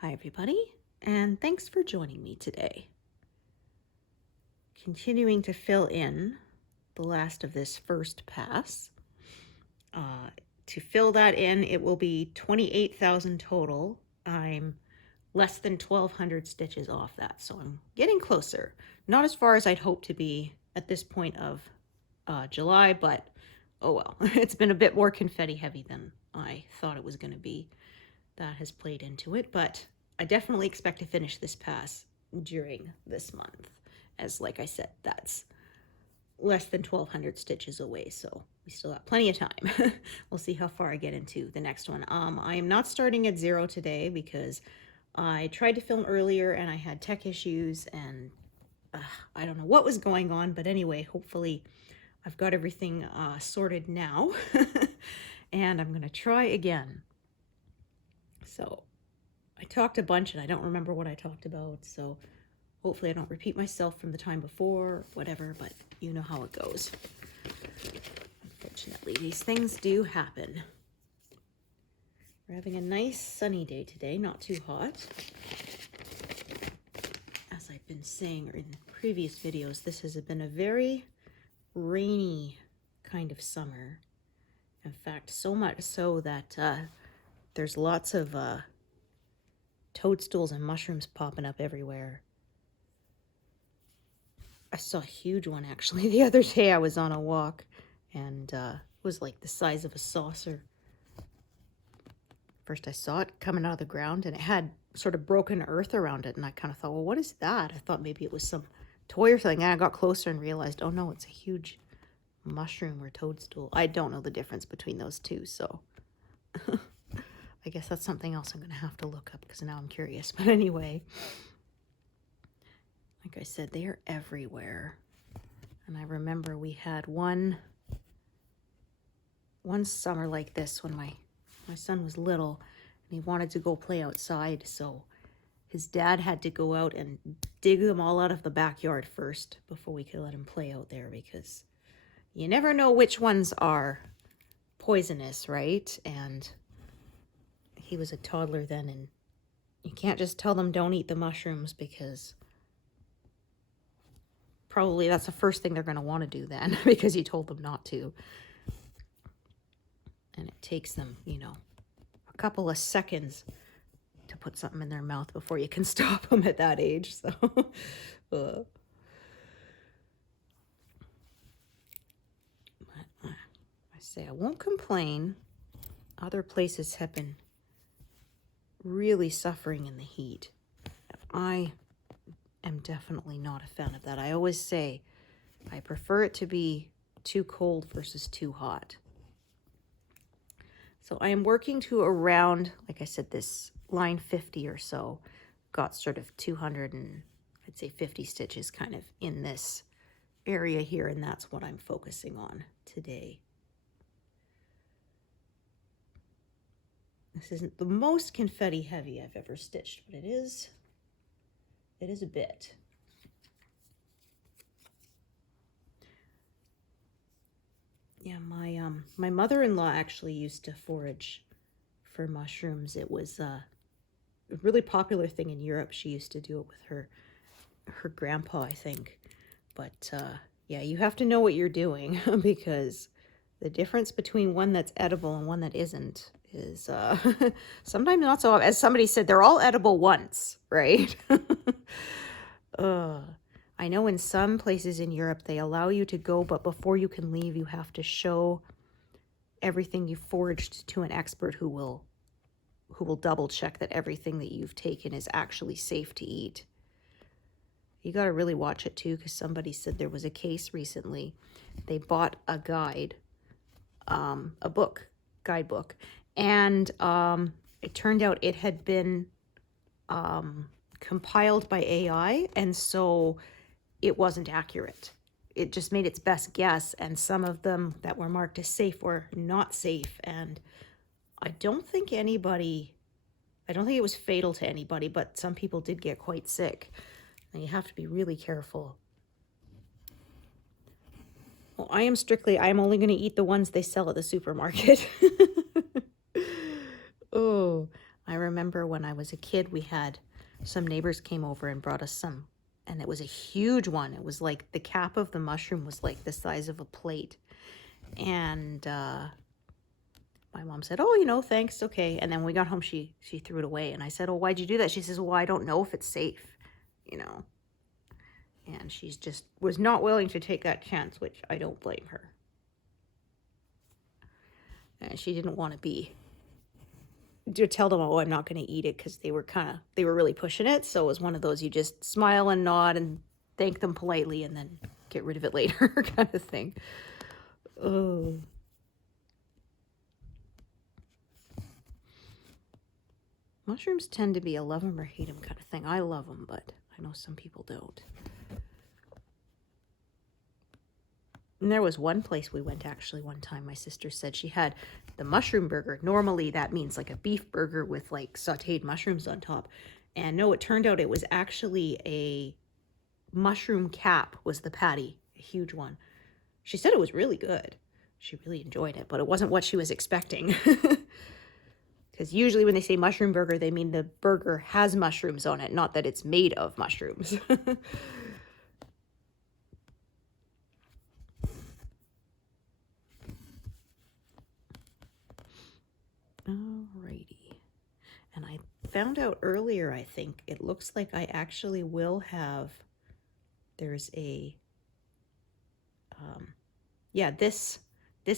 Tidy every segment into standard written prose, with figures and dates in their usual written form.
Hi everybody, and thanks for joining me today. Continuing to fill in the last of this first pass. To fill that in, it will be 28,000 total. I'm less than 1,200 stitches off that, so I'm getting closer. Not as far as I'd hope to be at this point of July, but oh well. It's been a bit more confetti heavy than I thought it was going to be. That has played into it, but I definitely expect to finish this pass during this month, as like I said, that's less than 1,200 stitches away, so we still have plenty of time. We'll see how far I get into the next one. I am not starting at 0 today because I tried to film earlier and I had tech issues and I don't know what was going on, but anyway, hopefully I've got everything sorted now and I'm gonna try again. So I talked a bunch and I don't remember what I talked about, so hopefully I don't repeat myself from the time before, whatever, but you know how it goes. Unfortunately, these things do happen. We're having a nice sunny day today, not too hot. As I've been saying in previous videos, this has been a very rainy kind of summer. In fact, so much so that there's lots of toadstools and mushrooms popping up everywhere. I saw a huge one actually the other day. I was on a walk and it was like the size of a saucer. First I saw it coming out of the ground and it had sort of broken earth around it, and I kind of thought, well, what is that? I thought maybe it was some toy or something, and I got closer and realized, oh no, it's a huge mushroom or toadstool. I don't know the difference between those two, so I guess that's something else I'm going to have to look up because now I'm curious. But anyway, like I said, they are everywhere. And I remember we had one summer like this when my son was little and he wanted to go play outside, so his dad had to go out and dig them all out of the backyard first before we could let him play out there, because you never know which ones are poisonous, right? And he was a toddler then, and you can't just tell them don't eat the mushrooms, because probably that's the first thing they're going to want to do then because you told them not to. And it takes them, you know, a couple of seconds to put something in their mouth before you can stop them at that age. So but, I say I won't complain. Other places have been really suffering in the heat. I am definitely not a fan of that. I always say I prefer it to be too cold versus too hot. So I am working to around, like I said, this line 50 or so. Got sort of 200 and I'd say 50 stitches kind of in this area here, and that's what I'm focusing on today. This isn't the most confetti heavy I've ever stitched, but it is a bit. Yeah, my mother-in-law actually used to forage for mushrooms. It was a really popular thing in Europe. She used to do it with her grandpa, I think. But yeah, you have to know what you're doing because the difference between one that's edible and one that isn't is sometimes not so. As somebody said, they're all edible once, right? I know in some places in Europe they allow you to go, but before you can leave, you have to show everything you foraged to an expert who will double check that everything that you've taken is actually safe to eat. You got to really watch it too, because somebody said there was a case recently. They bought a guide, a guidebook, and it turned out it had been compiled by AI, and so it wasn't accurate. It just made its best guess, and some of them that were marked as safe were not safe, and I don't think it was fatal to anybody, but some people did get quite sick, and you have to be really careful. Well, I'm only going to eat the ones they sell at the supermarket. Oh, I remember when I was a kid, we had some neighbors came over and brought us some, and it was a huge one. It was like the cap of the mushroom was like the size of a plate. And my mom said, "Oh, you know, thanks, okay." And then when we got home, she threw it away. And I said, "Oh, why'd you do that?" She says, "Well, I don't know if it's safe, you know." And she's just was not willing to take that chance, which I don't blame her. And she didn't want to tell them, "Oh, I'm not going to eat it," because they were really pushing it. So it was one of those you just smile and nod and thank them politely and then get rid of it later kind of thing. Oh. Mushrooms tend to be a love them or hate them kind of thing. I love them, but I know some people don't. And there was one place we went actually one time. My sister said she had the mushroom burger. Normally that means like a beef burger with like sauteed mushrooms on top. And no, it turned out it was actually a mushroom cap was the patty, a huge one. She said it was really good. She really enjoyed it, but it wasn't what she was expecting. Because usually when they say mushroom burger, they mean the burger has mushrooms on it, not that it's made of mushrooms. Alrighty. And I found out earlier, I think, it looks like I actually will have, there's a, yeah, this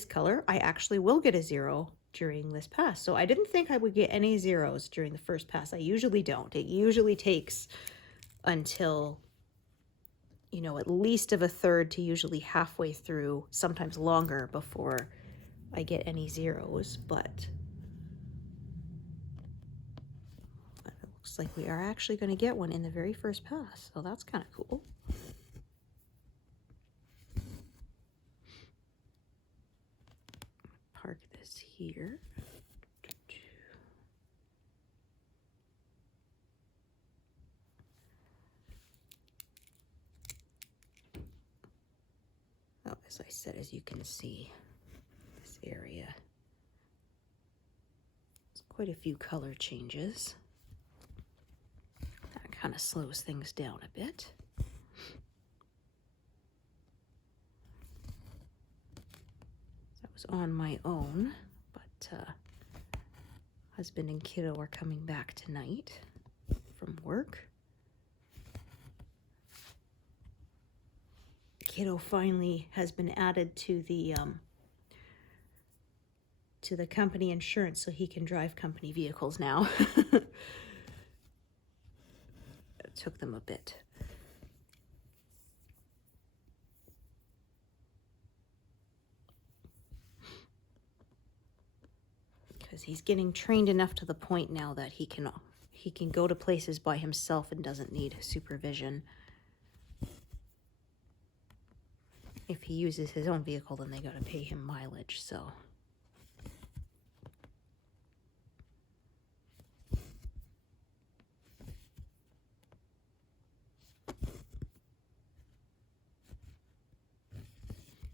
color, I actually will get a 0 during this pass. So I didn't think I would get any 0s during the first pass. I usually don't. It usually takes until, you know, at least of a third to usually halfway through, sometimes longer before I get any 0s, but it looks like we are actually going to get one in the very first pass. So that's kind of cool. Park this here. Oh, as I said, as you can see, this area, there's quite a few color changes. That kind of slows things down a bit. That was on my own, but husband and kiddo are coming back tonight from work. Kiddo finally has been added to the company insurance, so he can drive company vehicles now. It took them a bit. Because he's getting trained enough to the point now that he can go to places by himself and doesn't need supervision. If he uses his own vehicle, then they got to pay him mileage, so.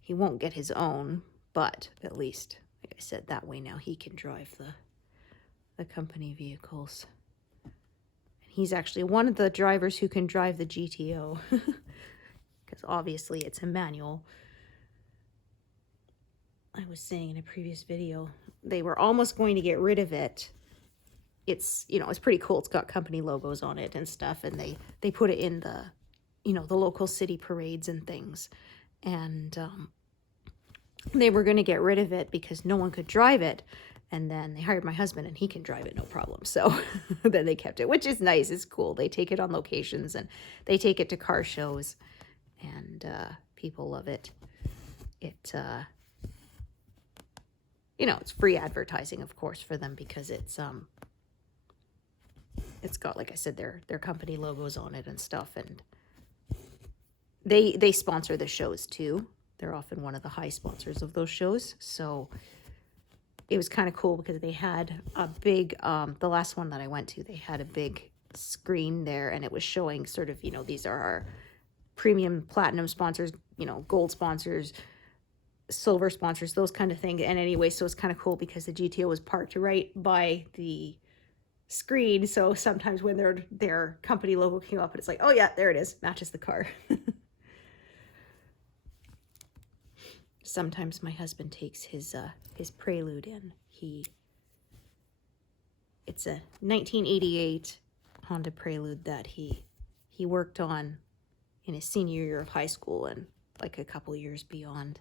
He won't get his own, but at least, like I said, that way now he can drive the company vehicles. And he's actually one of the drivers who can drive the GTO. Because obviously it's a manual. I was saying in a previous video, they were almost going to get rid of it. It's, you know, it's pretty cool. It's got company logos on it and stuff, and they put it in the, you know, the local city parades and things. And they were going to get rid of it because no one could drive it. And then they hired my husband, and he can drive it no problem. So then they kept it, which is nice. It's cool. They take it on locations, and they take it to car shows. And people love it. It, you know, it's free advertising, of course, for them because it's got, like I said, their company logos on it and stuff, and they sponsor the shows too. They're often one of the high sponsors of those shows. So it was kind of cool because they had a big, the last one that I went to, they had a big screen there, and it was showing sort of, you know, these are our premium platinum sponsors, you know, gold sponsors, silver sponsors, those kind of things. And anyway, so it's kind of cool because the GTO was parked right by the screen, so sometimes when their company logo came up, it's like, oh yeah, there it is, matches the car. Sometimes my husband takes his Prelude in. It's a 1988 Honda Prelude that he worked on in his senior year of high school and like a couple years beyond.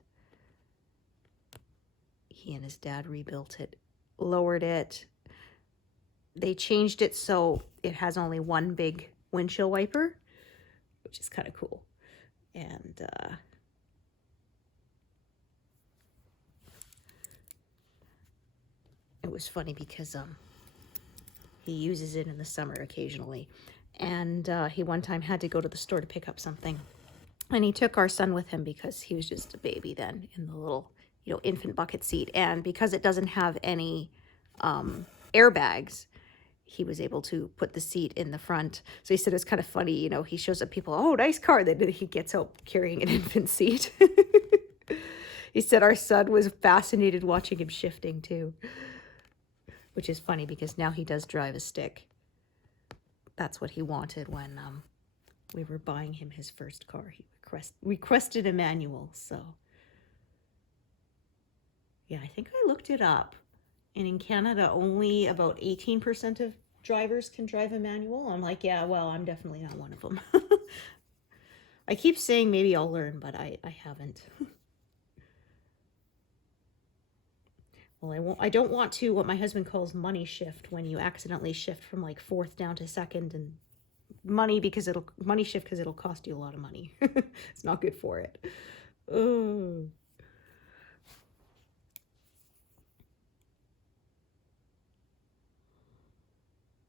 He and his dad rebuilt it, lowered it. They changed it so it has only one big windshield wiper, which is kind of cool. And it was funny because he uses it in the summer occasionally. And he one time had to go to the store to pick up something. And he took our son with him because he was just a baby then in the little, infant bucket seat. And because it doesn't have any airbags, he was able to put the seat in the front. So he said it's kind of funny, he shows up people, oh, nice car. Then he gets out carrying an infant seat. He said our son was fascinated watching him shifting too, which is funny because now he does drive a stick. That's what he wanted when we were buying him his first car. He requested a manual. So yeah, I think I looked it up. And in Canada, only about 18% of drivers can drive a manual. I'm like, yeah, well, I'm definitely not one of them. I keep saying maybe I'll learn, but I haven't. Well, I don't want to, what my husband calls money shift, when you accidentally shift from like fourth down to second, and money shift because it'll cost you a lot of money. It's not good for it. Oh.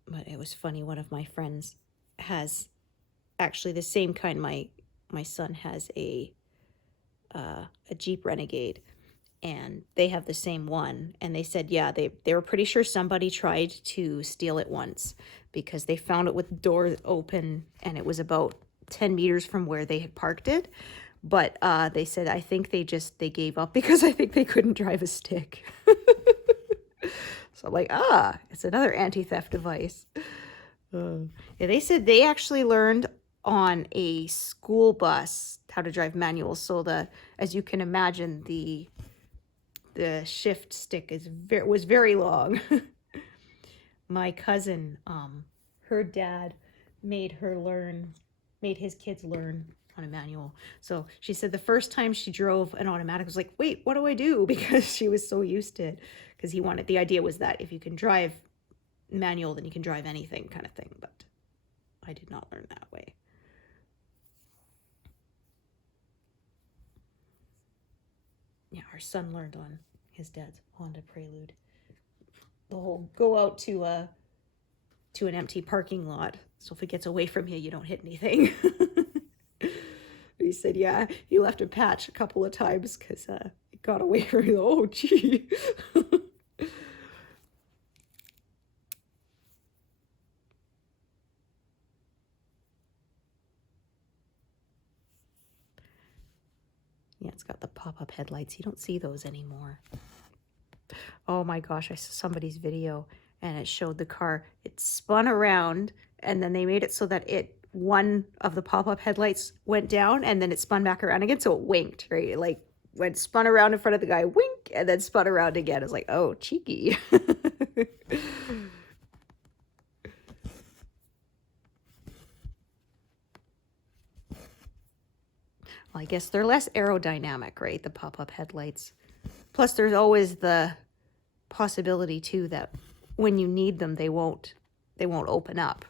But it was funny, one of my friends has actually the same kind. My son has a Jeep Renegade, and they have the same one. And they said, yeah, they were pretty sure somebody tried to steal it once because they found it with the door open, and it was about 10 meters from where they had parked it. But they said, I think they gave up because I think they couldn't drive a stick. So I'm like, it's another anti-theft device. Yeah, they said they actually learned on a school bus how to drive manual. So as you can imagine, the shift stick was very long. My cousin, her dad made his kids learn on a manual. So she said the first time she drove an automatic was like, wait, what do I do? Because she was so used to it. Because the idea was that if you can drive manual, then you can drive anything kind of thing. But I did not learn that way. Yeah, our son learned on his dad's Honda Prelude. The whole go out to an empty parking lot. So if it gets away from you, you don't hit anything. He said, yeah, he left a patch a couple of times because it got away from you. Oh, gee. Yeah, it's got the pop-up headlights. You don't see those anymore. Oh my gosh, I saw somebody's video and it showed the car. It spun around, and then they made it so that one of the pop-up headlights went down, and then it spun back around again, so it winked, right? It like spun around in front of the guy, wink, and then spun around again. It's like, oh, cheeky. Well, I guess they're less aerodynamic, right? The pop-up headlights. Plus, there's always the possibility too that when you need them, they won't open up.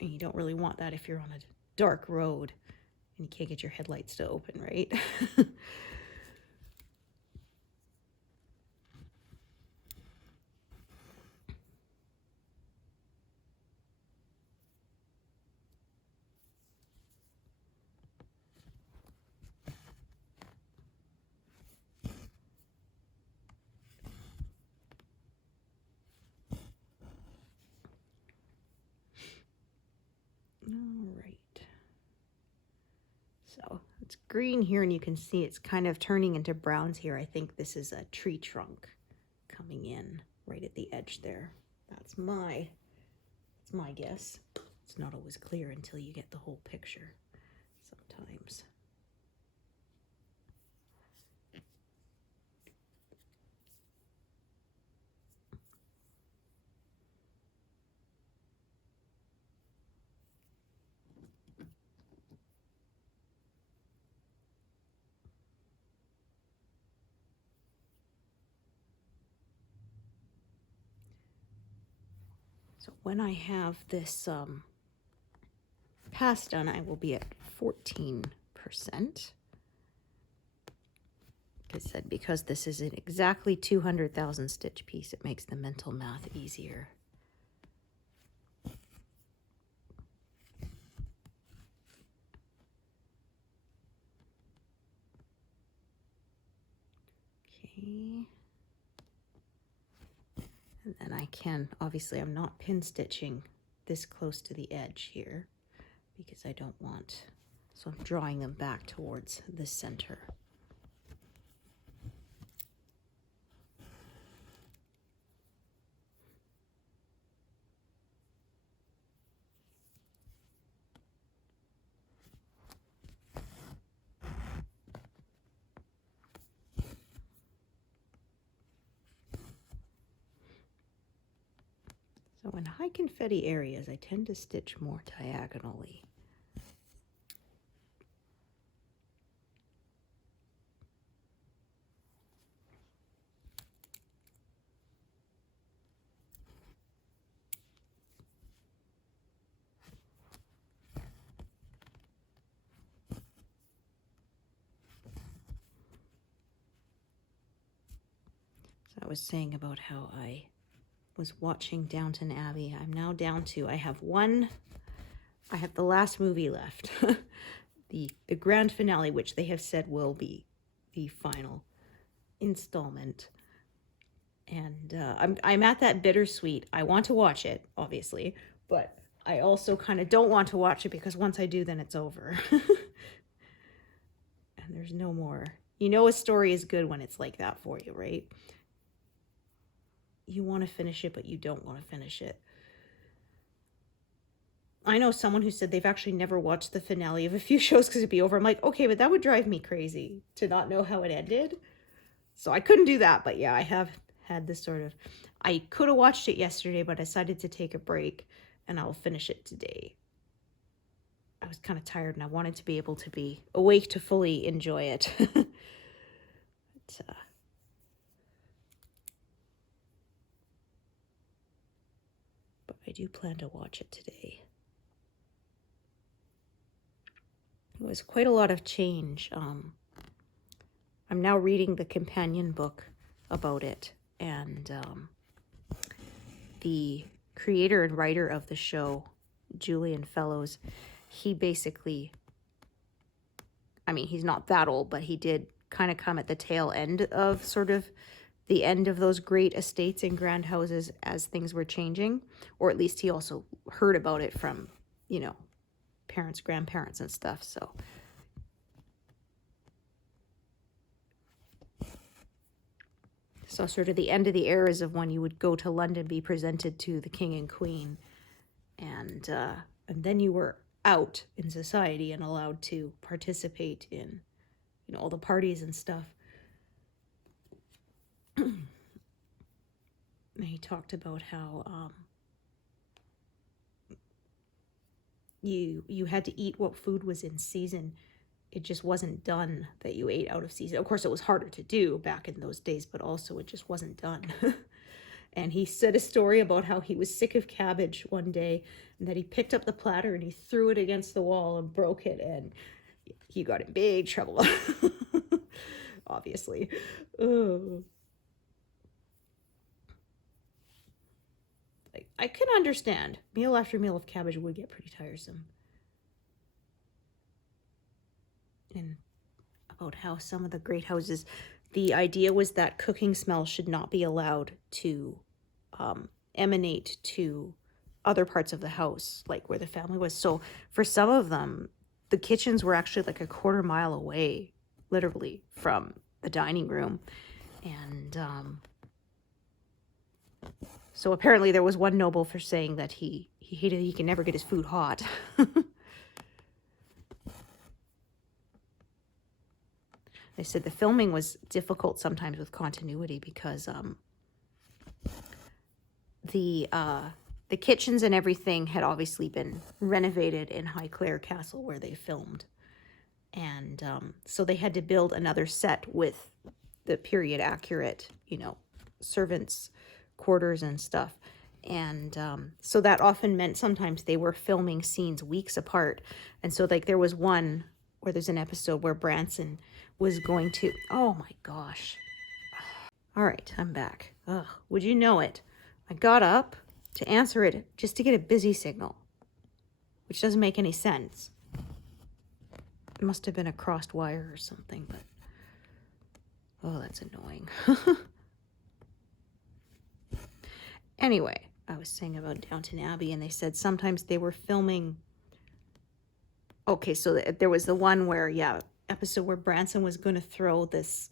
And you don't really want that if you're on a dark road and you can't get your headlights to open, right? All right. So it's green here, and you can see it's kind of turning into browns here. I think this is a tree trunk coming in right at the edge there. That's my my guess. It's not always clear until you get the whole picture sometimes. So when I have this pass done, I will be at 14%. Like I said, because this is an exactly 200,000 stitch piece, it makes the mental math easier. Okay. And then I can, obviously I'm not pin stitching this close to the edge here because I don't want, so I'm drawing them back towards the center. So in high confetti areas, I tend to stitch more diagonally. So I was saying about how I was watching Downton Abbey. I'm now down to, I have the last movie left. the grand finale, which they have said will be the final installment. And I'm at that bittersweet. I want to watch it, obviously, but I also kind of don't want to watch it because once I do, then it's over. And there's no more. You know a story is good when it's like that for you, right? You want to finish it, but you don't want to finish it. I know someone who said they've actually never watched the finale of a few shows because it'd be over. I'm like, okay, but that would drive me crazy to not know how it ended. So I couldn't do that. But yeah, I have had this sort of, I could have watched it yesterday, but I decided to take a break and I'll finish it today. I was kind of tired and I wanted to be able to be awake to fully enjoy it. But I do plan to watch it today. It was quite a lot of change. I'm now reading the companion book about it, and the creator and writer of the show, Julian Fellows, he basically, I mean, he's not that old, but he did kind of come at the tail end of sort of the end of those great estates and grand houses as things were changing, or at least he also heard about it from, you know, parents, grandparents and stuff. So sort of the end of the eras of when you would go to London, be presented to the king and queen, and then you were out in society and allowed to participate in, you know, all the parties and stuff. And he talked about how you had to eat what food was in season. It just wasn't done that you ate out of season. Of course, it was harder to do back in those days, but also it just wasn't done. And he said a story about how he was sick of cabbage one day and that he picked up the platter and he threw it against the wall and broke it, and he got in big trouble. Obviously. Like, I can understand. Meal after meal of cabbage would get pretty tiresome. And about how some of the great houses, the idea was that cooking smell should not be allowed to emanate to other parts of the house, like where the family was. So for some of them, the kitchens were actually like a quarter mile away, literally, from the dining room. And So apparently there was one noble for saying that he hated he can never get his food hot. They said the filming was difficult sometimes with continuity because the kitchens and everything had obviously been renovated in Highclere Castle where they filmed. And so they had to build another set with the period accurate, you know, servants' quarters and stuff. And so that often meant sometimes they were filming scenes weeks apart. And so like there was one where there's an episode where Branson was going to, oh my gosh. All right, I'm back. Ugh, would you know it? I got up to answer it just to get a busy signal, which doesn't make any sense. It must have been a crossed wire or something, but oh, that's annoying. Anyway, I was saying about Downton Abbey, and they said sometimes they were filming. Okay, so there was the one where, yeah, episode where Branson was going to throw this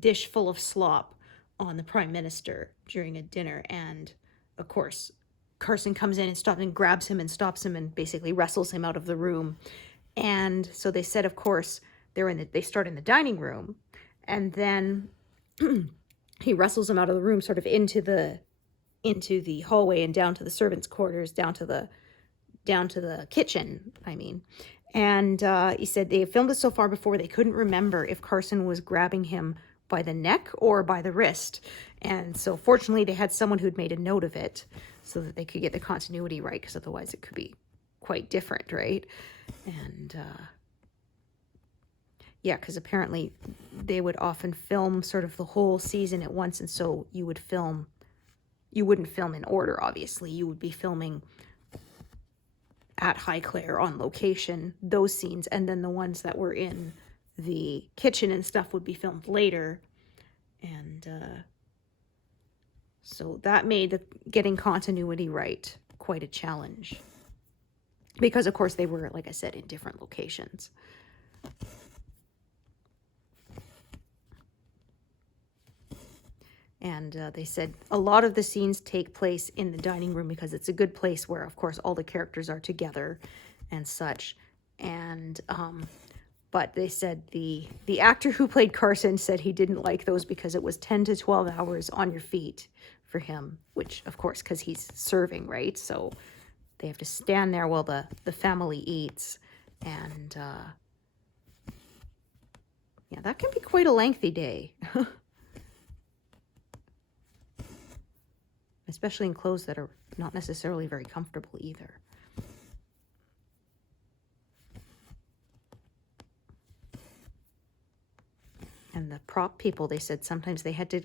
dish full of slop on the Prime Minister during a dinner, and of course, Carson comes in and stops and grabs him and stops him and basically wrestles him out of the room. And so they said, of course, they start in the dining room, and then he wrestles him out of the room, sort of into the hallway and down to the servants' quarters, down to the kitchen, I mean. And he said they filmed it so far before they couldn't remember if Carson was grabbing him by the neck or by the wrist. And so fortunately they had someone who'd made a note of it so that they could get the continuity right, because otherwise it could be quite different, right? And yeah, because apparently they would often film sort of the whole season at once, and so you wouldn't film in order, obviously. You would be filming at Highclere on location, those scenes, and then the ones that were in the kitchen and stuff would be filmed later. And so that made getting continuity right quite a challenge, because of course they were, like I said, in different locations. And they said a lot of the scenes take place in the dining room because it's a good place where, of course, all the characters are together and such. And but they said the actor who played Carson said he didn't like those because it was 10 to 12 hours on your feet for him, which, of course, because he's serving, right? So they have to stand there while the family eats. And yeah, that can be quite a lengthy day. Especially in clothes that are not necessarily very comfortable either. And the prop people, they said sometimes they had to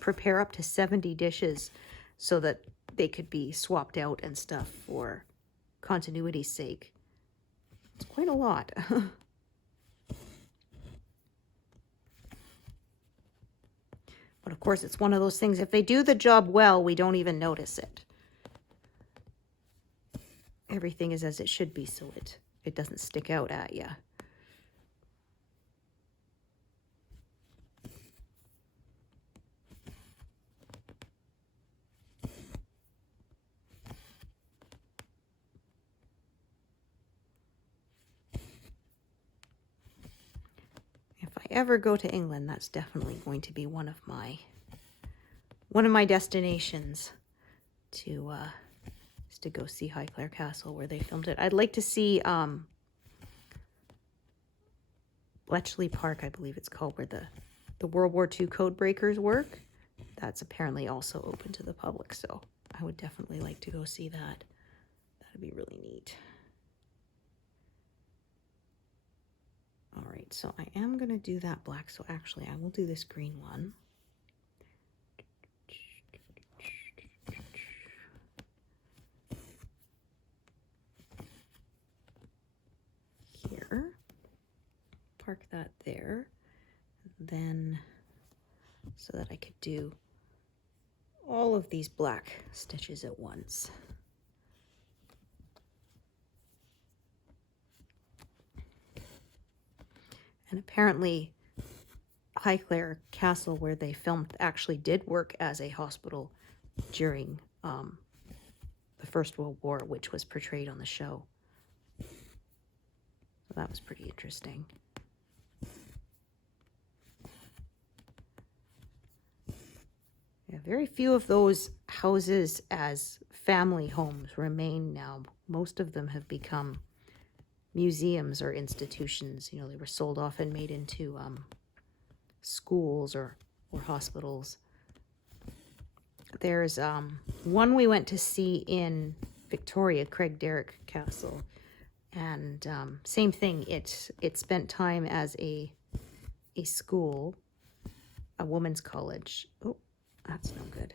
prepare up to 70 dishes so that they could be swapped out and stuff for continuity's sake. It's quite a lot. But of course, it's one of those things, if they do the job well, we don't even notice it. Everything is as it should be, so it doesn't stick out at you. If I ever go to England, that's definitely going to be one of my destinations to go see Highclere Castle where they filmed it. I'd like to see Bletchley Park, I believe it's called, where the World War II code breakers work. That's apparently also open to the public, so I would definitely like to go see that. That'd be really neat. All right, so I am going to do that black, so actually I will do this green one. Here. Park that there. Then, so that I could do all of these black stitches at once. And apparently Highclere Castle, where they filmed, actually did work as a hospital during the First World War, which was portrayed on the show. So that was pretty interesting. Yeah, very few of those houses as family homes remain now. Most of them have become museums or institutions. You know, they were sold off and made into schools or hospitals. There's one we went to see in Victoria, Craigdarroch Castle, and same thing. It spent time as a school, a women's college. Oh, that's no good.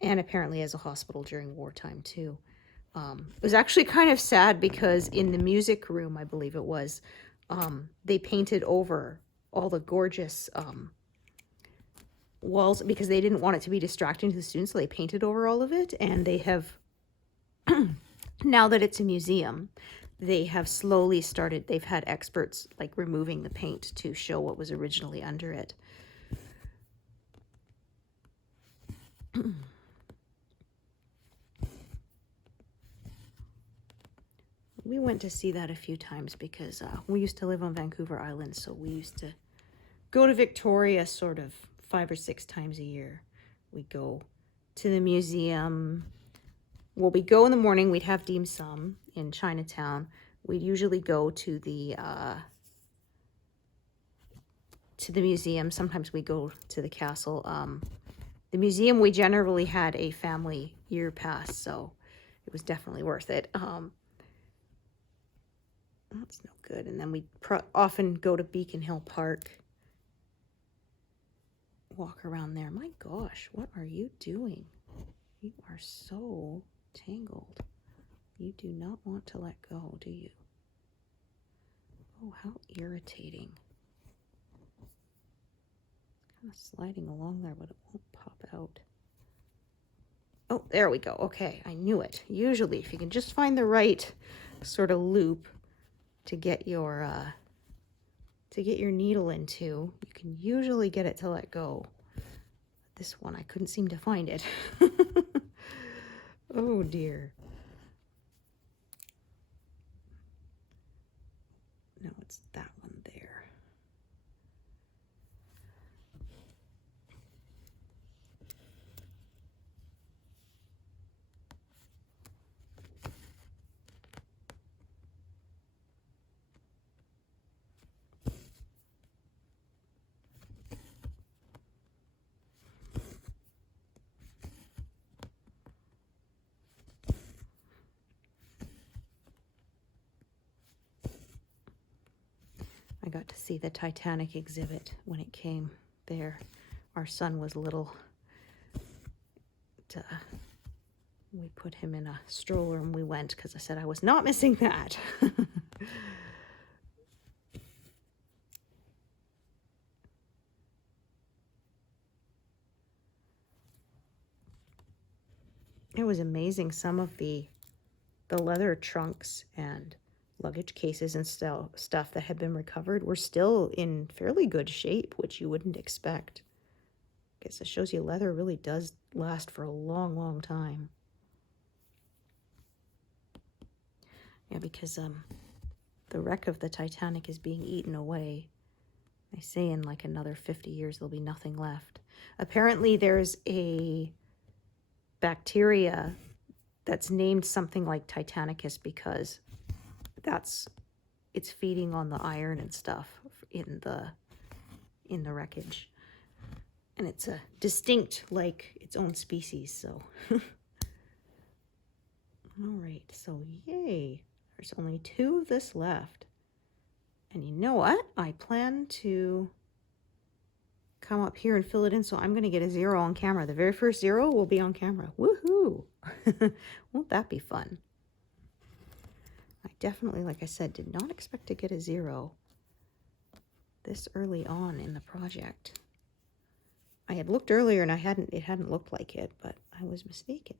And apparently as a hospital during wartime too. It was actually kind of sad because in the music room, I believe it was, they painted over all the gorgeous walls because they didn't want it to be distracting to the students, so they painted over all of it. And they have, now that it's a museum, they have slowly started, they've had experts like removing the paint to show what was originally under it. We went to see that a few times because we used to live on Vancouver Island, so we used to go to Victoria sort of 5 or 6 times a year. We'd go to the museum. Well, we'd go in the morning. We'd have dim sum in Chinatown. We'd usually go to the museum. Sometimes we go to the castle. The museum, we generally had a family year pass, so it was definitely worth it. That's no good. And then we often go to Beacon Hill Park. Walk around there. My gosh, what are you doing? You are so tangled. You do not want to let go, do you? Oh, how irritating. Kind of sliding along there, but it won't pop out. Oh, there we go. Okay, I knew it. Usually, if you can just find the right sort of loop to get your needle into, you can usually get it to let go. This one, I couldn't seem to find it. Oh dear. No, it's that one there. I got to see the Titanic exhibit when it came there. Our son was little. We put him in a stroller and we went because I said I was not missing that. It was amazing. Some of the leather trunks and luggage cases and stuff that had been recovered were still in fairly good shape, which you wouldn't expect. I guess it shows you leather really does last for a long, long time. Yeah, because the wreck of the Titanic is being eaten away. They say in like another 50 years there'll be nothing left. Apparently there's a bacteria that's named something like Titanicus because it's feeding on the iron and stuff in the wreckage. And it's a distinct, like, its own species, so. All right, so yay. There's only 2 of this left. And you know what? I plan to come up here and fill it in, so I'm going to get a 0 on camera. The very first 0 will be on camera. Woohoo! Won't that be fun? I definitely, like I said, did not expect to get a 0 this early on in the project. I had looked earlier and it hadn't looked like it, but I was mistaken.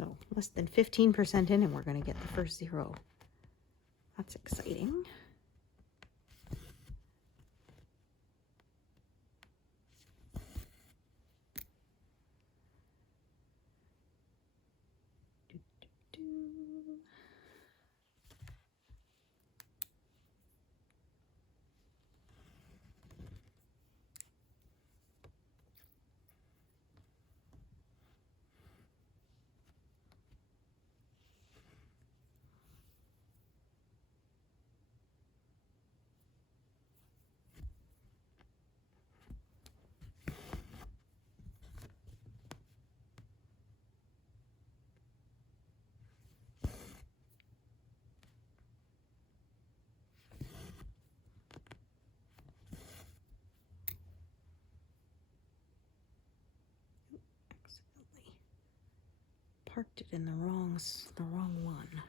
So less than 15% in and we're going to get the first 0. That's exciting. Parked it in the wrong one.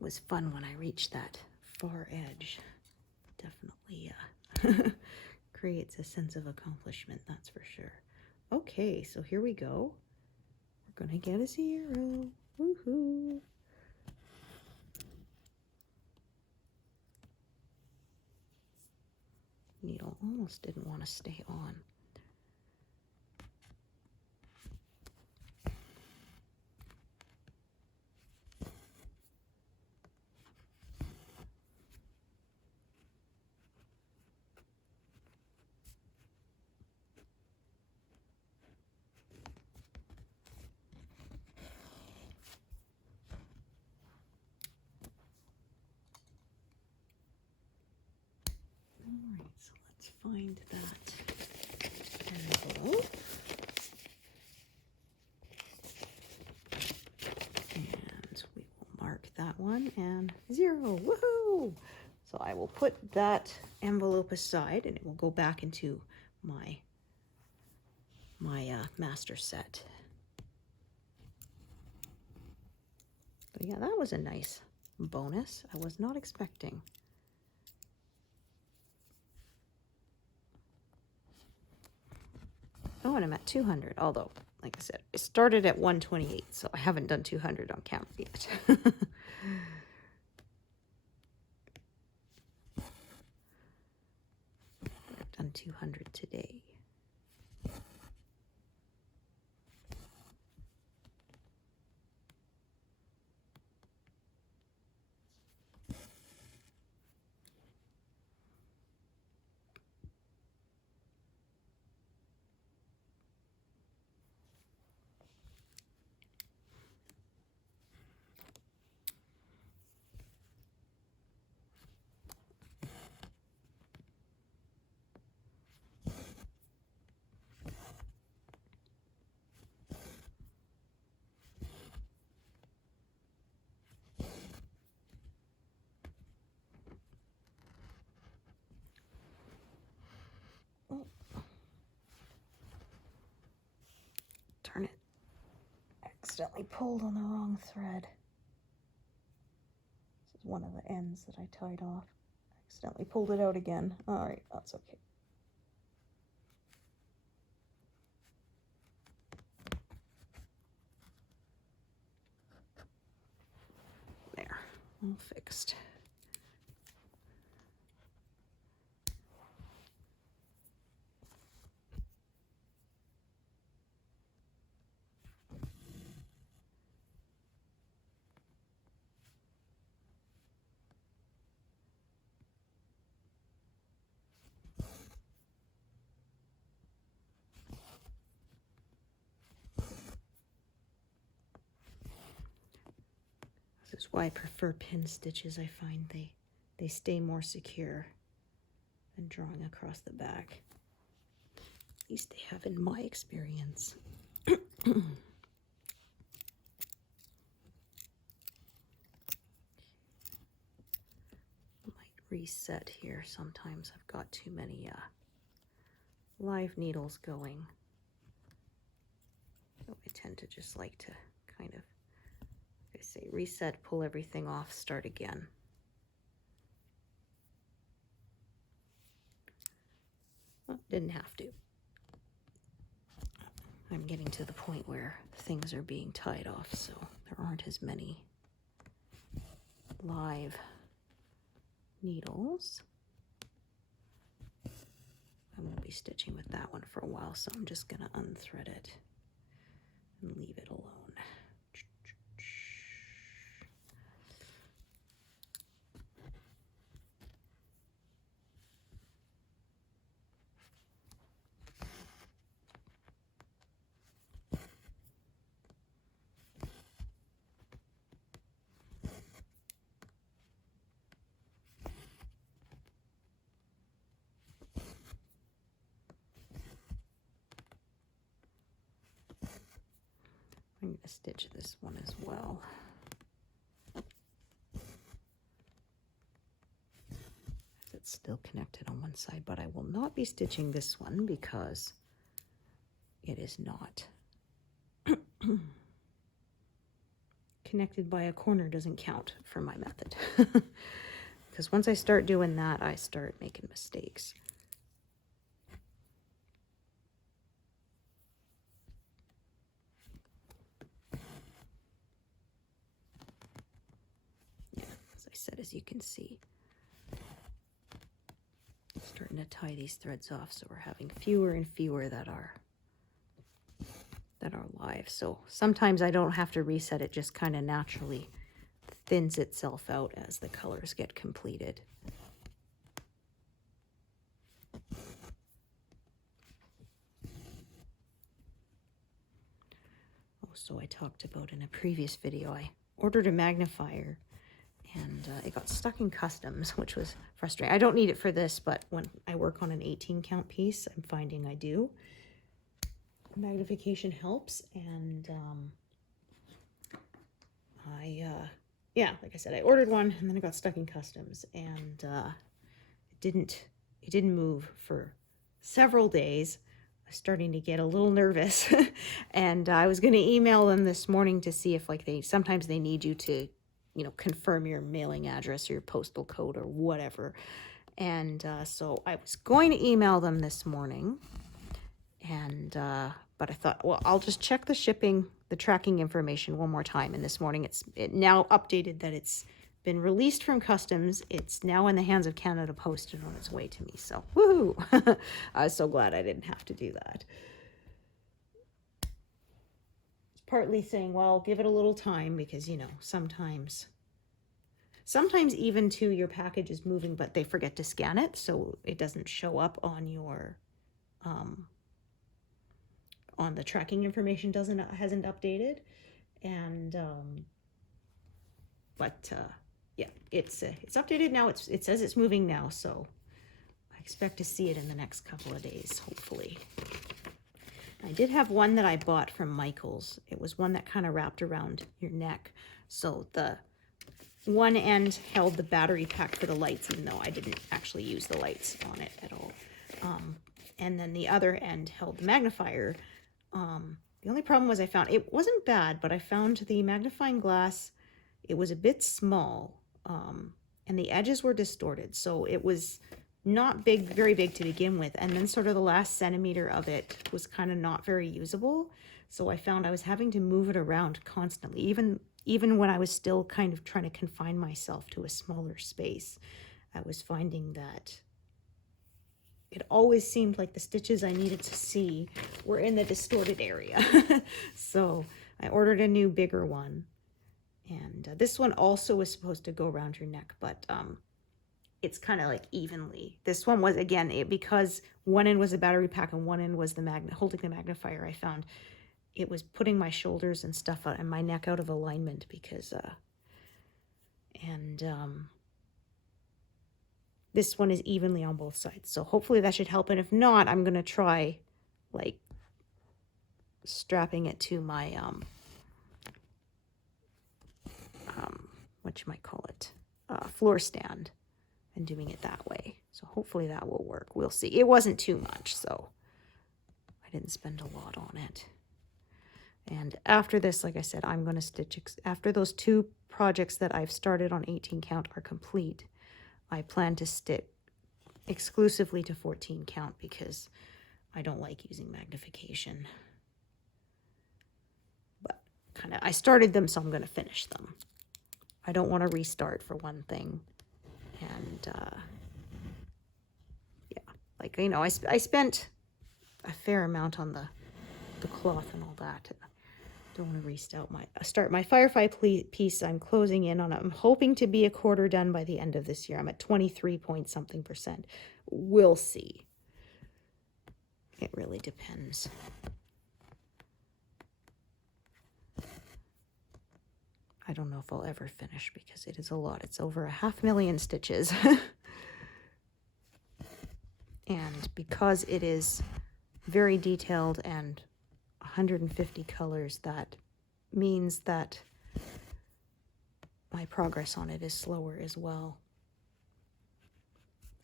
Always fun when I reach that far edge. Definitely creates a sense of accomplishment, that's for sure. Okay, so here we go. We're gonna get a 0. Woohoo! Needle almost didn't want to stay on. Alright, so let's find that envelope. And we will mark that one and 0. Woohoo! So I will put that envelope aside and it will go back into my master set. But yeah, that was a nice bonus. I was not expecting. Oh, and I'm at 200, although, like I said, it started at 128, so I haven't done 200 on camera yet. I've done 200 today. Darn it. Accidentally pulled on the wrong thread. This is one of the ends that I tied off. Accidentally pulled it out again. Alright, that's okay. There, all fixed. This is why I prefer pin stitches. I find they stay more secure than drawing across the back. At least they have in my experience. Might reset here. Sometimes I've got too many live needles going. So I tend to just like to kind of, like I say, reset, pull everything off, start again. Well, didn't have to. I'm getting to the point where things are being tied off, so there aren't as many live needles. I won't be stitching with that one for a while, so I'm just going to unthread it and leave it alone. I'm going to stitch this one as well. It's still connected on one side, but I will not be stitching this one because it is not connected by a corner. Doesn't count for my method. Because once I start doing that, I start making mistakes. Said, as you can see, starting to tie these threads off, so we're having fewer and fewer that are live. So sometimes I don't have to reset, it just kind of naturally thins itself out as the colors get completed. Oh, so I talked about in a previous video, I ordered a magnifier and it got stuck in customs, which was frustrating. I don't need it for this, but when I work on an 18 count piece, I'm finding I do. Magnification helps, and yeah, like I said, I ordered one and then it got stuck in customs, and it didn't move for several days. I was starting to get a little nervous, and I was going to email them this morning to see if, like, sometimes they need you to, you know, confirm your mailing address or your postal code or whatever. And so I was going to email them this morning, and but I thought, well, I'll just check the shipping, the tracking information one more time. And this morning it now updated that it's been released from customs. It's now in the hands of Canada Post and on its way to me. So woohoo! I was so glad I didn't have to do that. Partly saying, well, give it a little time, because, you know, sometimes even too, your package is moving, but they forget to scan it, so it doesn't show up on your on the tracking information hasn't updated. And yeah, it's updated now. It says it's moving now, so I expect to see it in the next couple of days, hopefully. I did have one that I bought from Michael's. It was one that kind of wrapped around your neck. So the one end held the battery pack for the lights, even though I didn't actually use the lights on it at all. And then the other end held the magnifier. The only problem was I found, it wasn't bad, but I found the magnifying glass, it was a bit small, and the edges were distorted. So it was not big, very big to begin with, and then sort of the last centimeter of it was kind of not very usable. So I found I was having to move it around constantly, even when I was still kind of trying to confine myself to a smaller space. I was finding that it always seemed like the stitches I needed to see were in the distorted area. So I ordered a new, bigger one, and this one also was supposed to go around your neck, but it's kind of like evenly. This one was, again, because one end was a battery pack and one end was the holding the magnifier. I found it was putting my shoulders and stuff out and my neck out of alignment, because And this one is evenly on both sides. So hopefully that should help. And if not, I'm going to try like strapping it to my, what you might call it, floor stand, and doing it that way. So hopefully that will work. We'll see. It wasn't too much, so I didn't spend a lot on it. And after this, like I said, I'm going to stitch, after those 2 projects that I've started on 18 count are complete, I plan to stick exclusively to 14 count because I don't like using magnification. But I started them, so I'm going to finish them. I don't want to restart, for one thing. And yeah, like, you know, I spent a fair amount on the cloth and all that. Don't want to start my firefly piece. I'm closing in on it. I'm hoping to be a quarter done by the end of this year. I'm at 23 point something%. We'll see. It really depends. I don't know if I'll ever finish because it is a lot. It's over 500,000 stitches. And because it is very detailed and 150 colors, that means that my progress on it is slower as well.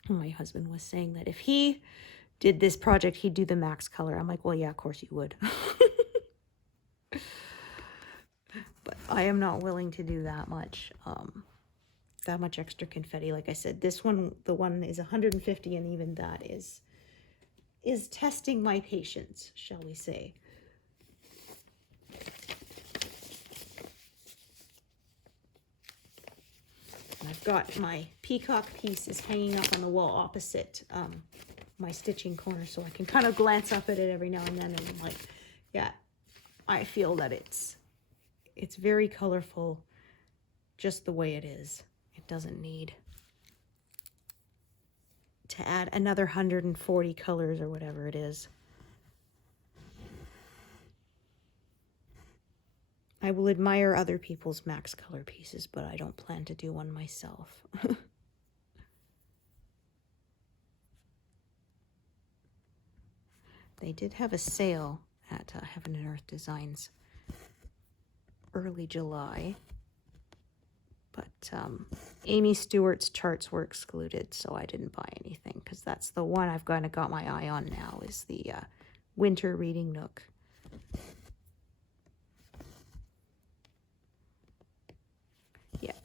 My husband was saying that if he did this project, he'd do the max color. I'm like, well, yeah, of course you would. But I am not willing to do that much extra confetti. Like I said, this one, the one is 150, and even that is testing my patience, shall we say. And I've got my peacock piece is hanging up on the wall opposite my stitching corner, so I can kind of glance up at it every now and then, and I'm like, yeah, I feel that it's very colorful just the way it is. It doesn't need to add another 140 colors or whatever it is. I will admire other people's max color pieces, but I don't plan to do one myself. They did have a sale at Heaven and Earth Designs early July, but Amy Stewart's charts were excluded, so I didn't buy anything, because that's the one I've kind of got my eye on now, is the Winter Reading Nook. Yeah,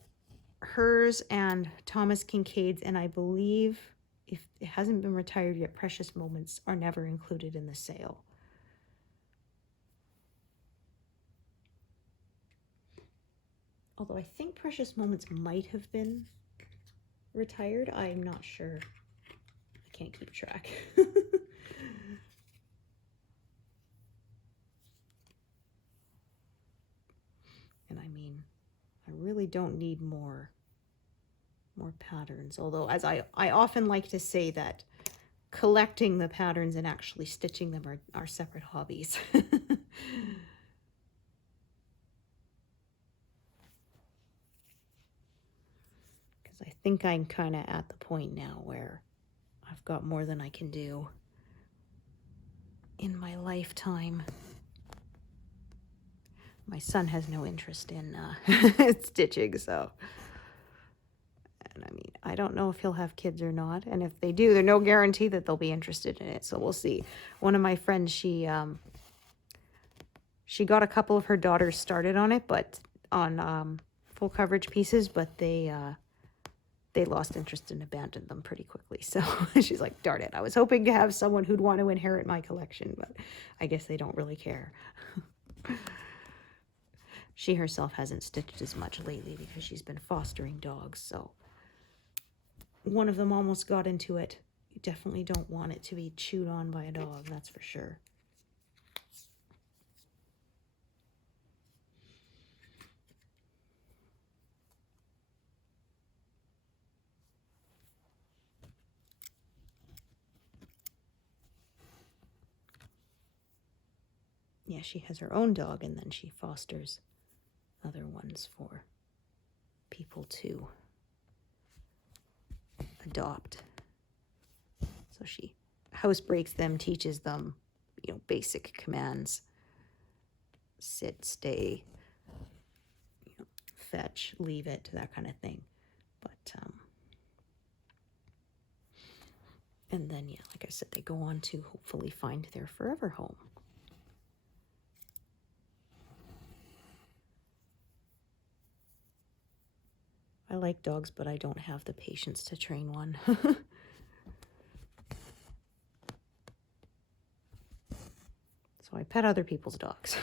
hers and Thomas Kincaid's, and I believe, if it hasn't been retired yet, Precious Moments are never included in the sale. Although I think Precious Moments might have been retired. I'm not sure. I can't keep track. And I mean, I really don't need more patterns. Although, as I often like to say, that collecting the patterns and actually stitching them are separate hobbies. I think I'm kind of at the point now where I've got more than I can do in my lifetime. My son has no interest in stitching, so. And I mean, I don't know if he'll have kids or not. And if they do, there's no guarantee that they'll be interested in it. So we'll see. One of my friends, she got a couple of her daughters started on it, but on full coverage pieces, but they lost interest and abandoned them pretty quickly. So she's like, darn it, I was hoping to have someone who'd want to inherit my collection, but I guess they don't really care. She herself hasn't stitched as much lately because she's been fostering dogs, so one of them almost got into it. You definitely don't want it to be chewed on by a dog, that's for sure. Yeah, she has her own dog, and then she fosters other ones for people to adopt. So she housebreaks them, teaches them, you know, basic commands. Sit, stay, you know, fetch, leave it, that kind of thing. But, and then, yeah, like I said, they go on to hopefully find their forever home. I like dogs, but I don't have the patience to train one. So I pet other people's dogs.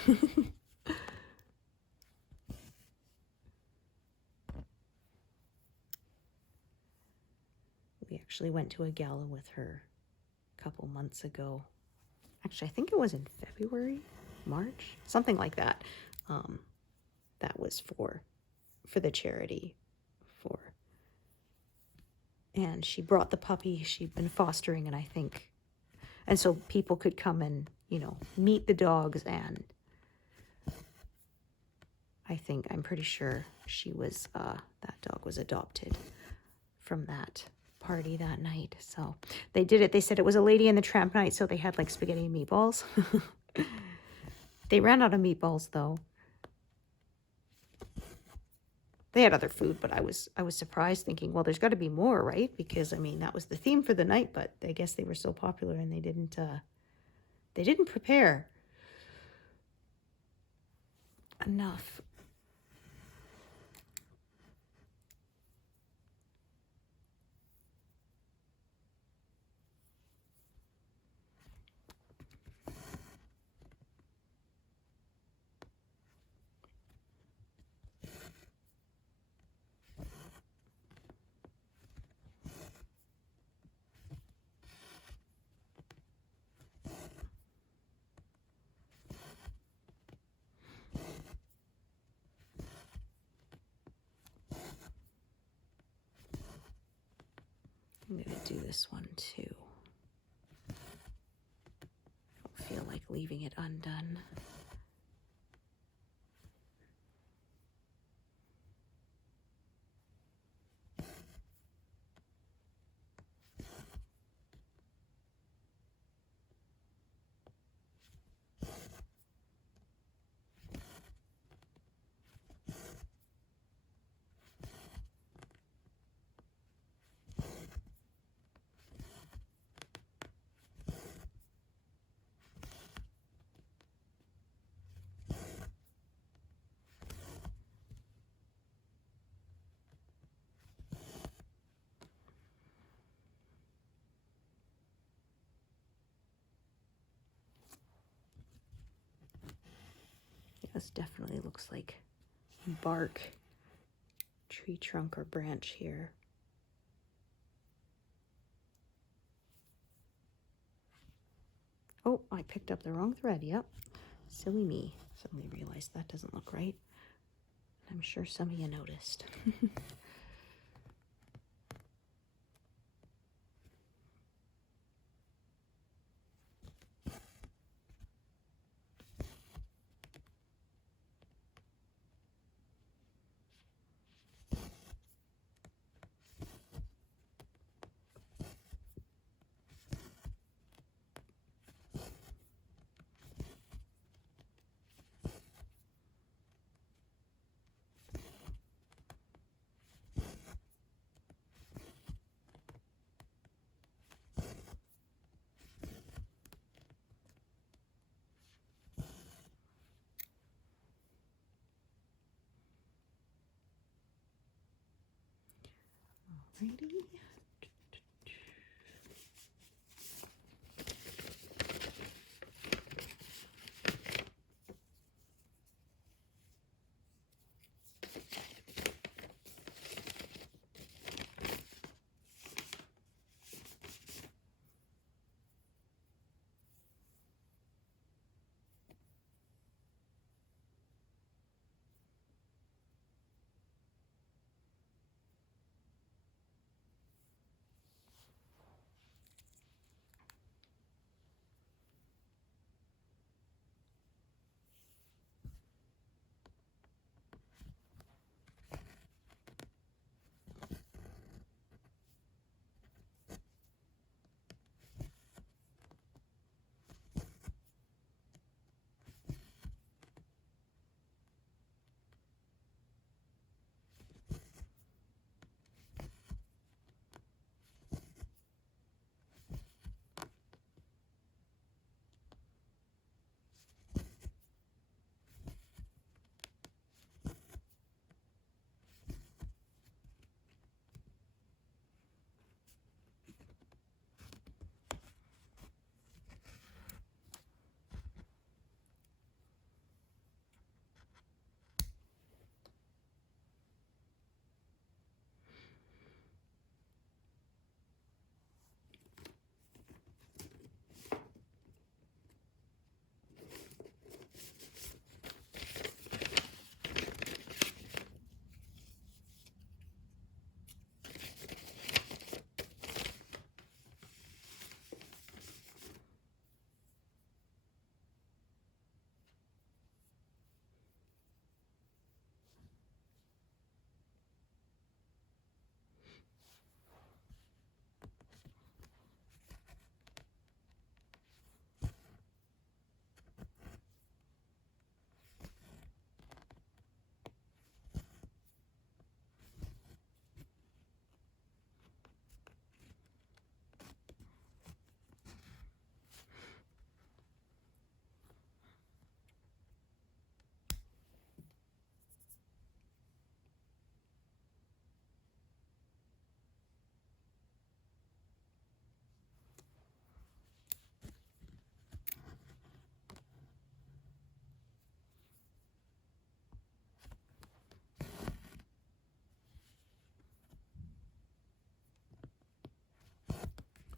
We actually went to a gala with her a couple months ago. Actually, I think it was in February, March, something like that. That was for the charity. And she brought the puppy she'd been fostering, and I think, and so people could come and, you know, meet the dogs, and I'm pretty sure she was, that dog was adopted from that party that night. So they did it. They said it was a Lady and the Tramp night, so they had like spaghetti and meatballs. They ran out of meatballs though. They had other food, but I was surprised, thinking, well, there's got to be more, right? Because I mean, that was the theme for the night, but I guess they were so popular and they didn't prepare enough. I'm going to do this one too. I don't feel like leaving it undone. This definitely looks like bark, tree trunk or branch here. Oh, I picked up the wrong thread. Yep. Silly me. Suddenly realized that doesn't look right. I'm sure some of you noticed. Alrighty.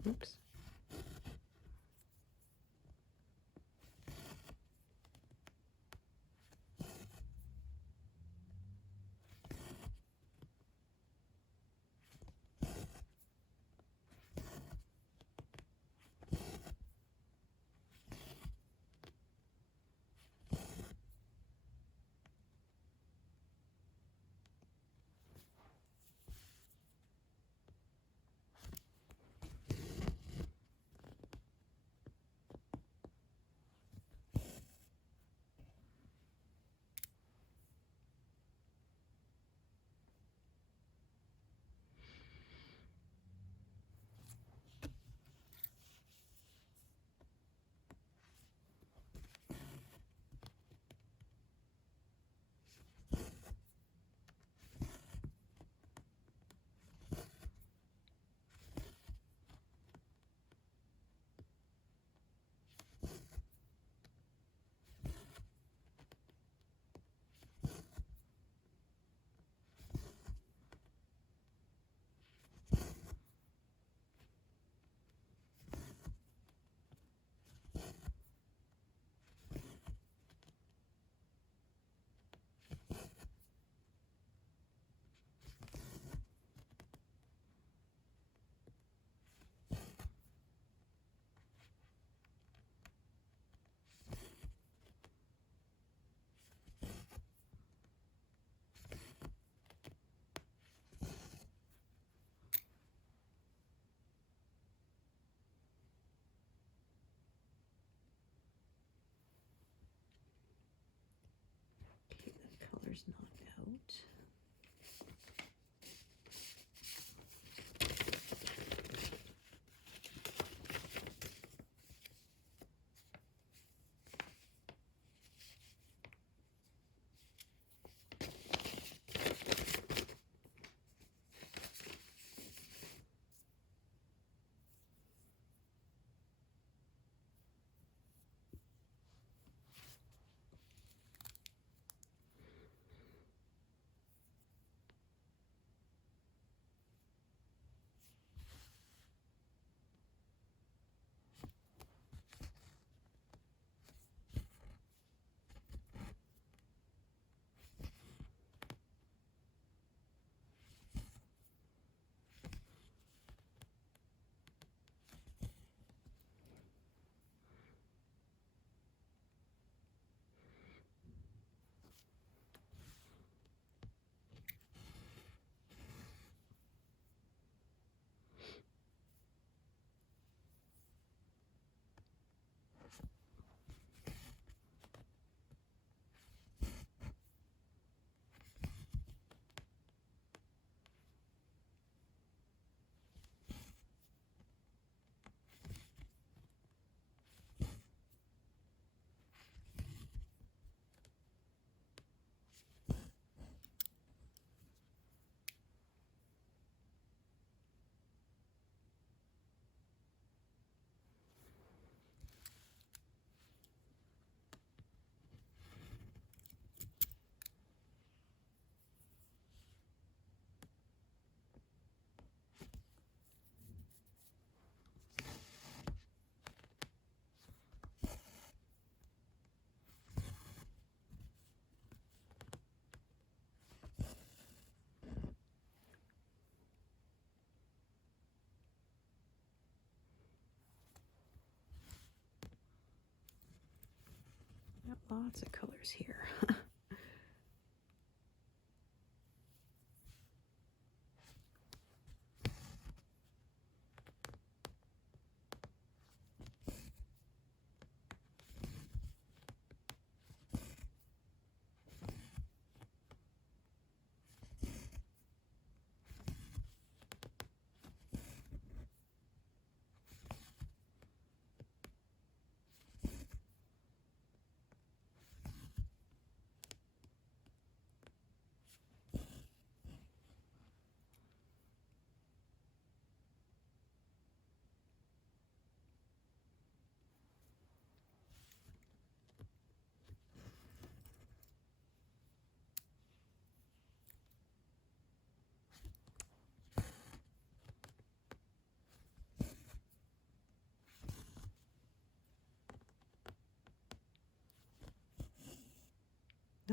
Oops. Okay, the color's not out. Got lots of colors here.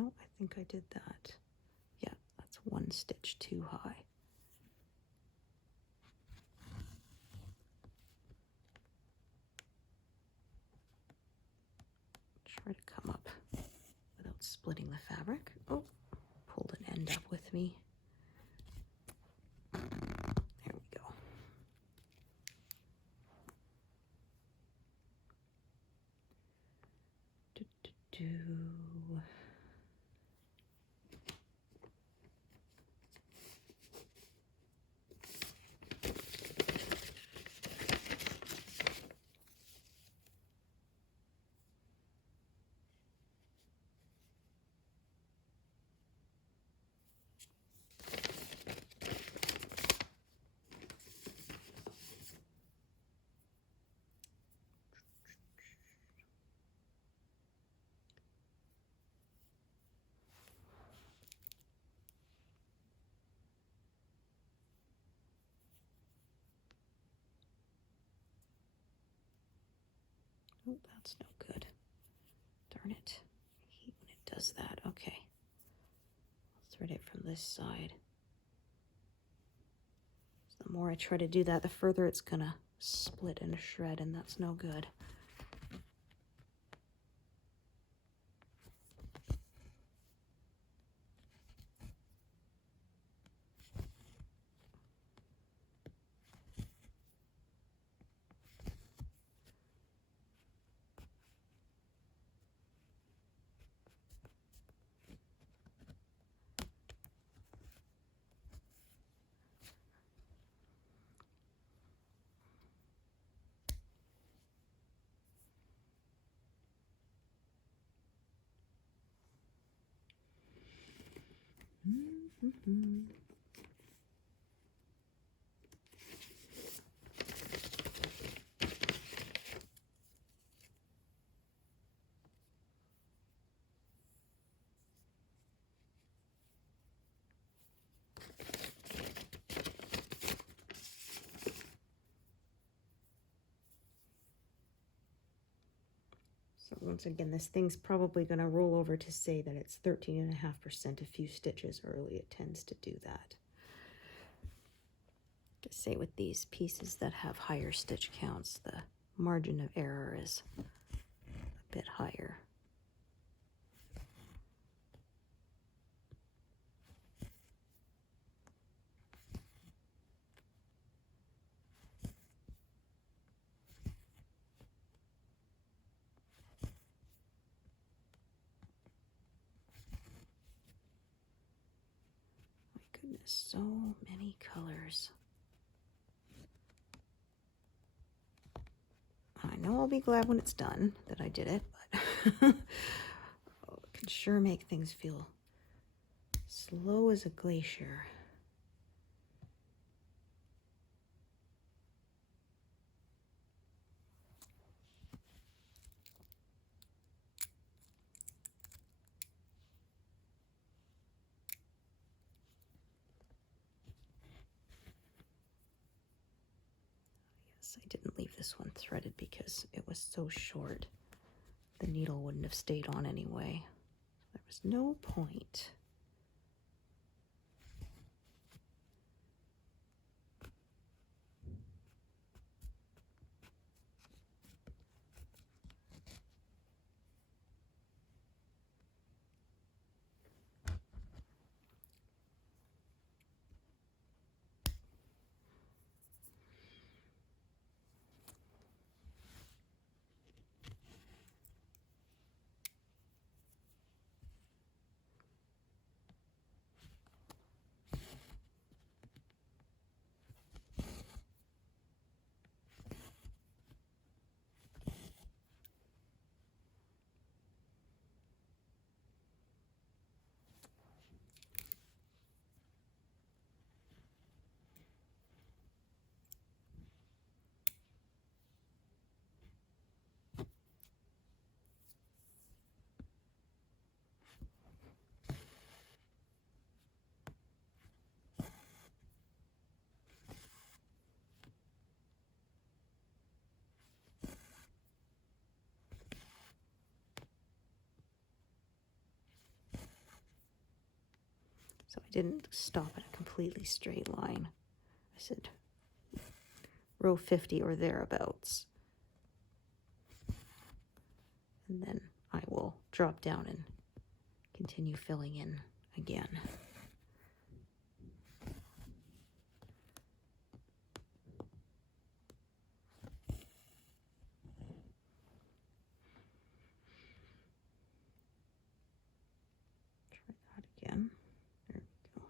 No, I think I did that. Yeah, that's one stitch too high. Try to come up without splitting the fabric. Oh, pulled an end up with me. There we go. Do. Oh, that's no good. Darn it. I hate when it does that. Okay. I'll thread it from this side. So the more I try to do that, the further it's gonna split and shred, and that's no good. Mm-hmm. So once again, this thing's probably going to roll over to say that it's 13.5% a few stitches early. It tends to do that. To say with these pieces that have higher stitch counts, the margin of error is a bit higher. My goodness, so many colors. I know I'll be glad when it's done that I did it, but oh, it can sure make things feel slow as a glacier. Yes, I didn't leave this one threaded because it was so short. The needle wouldn't have stayed on anyway. There was no point. So I didn't stop at a completely straight line. I said row 50 or thereabouts. And then I will drop down and continue filling in again. Try that again. There we go.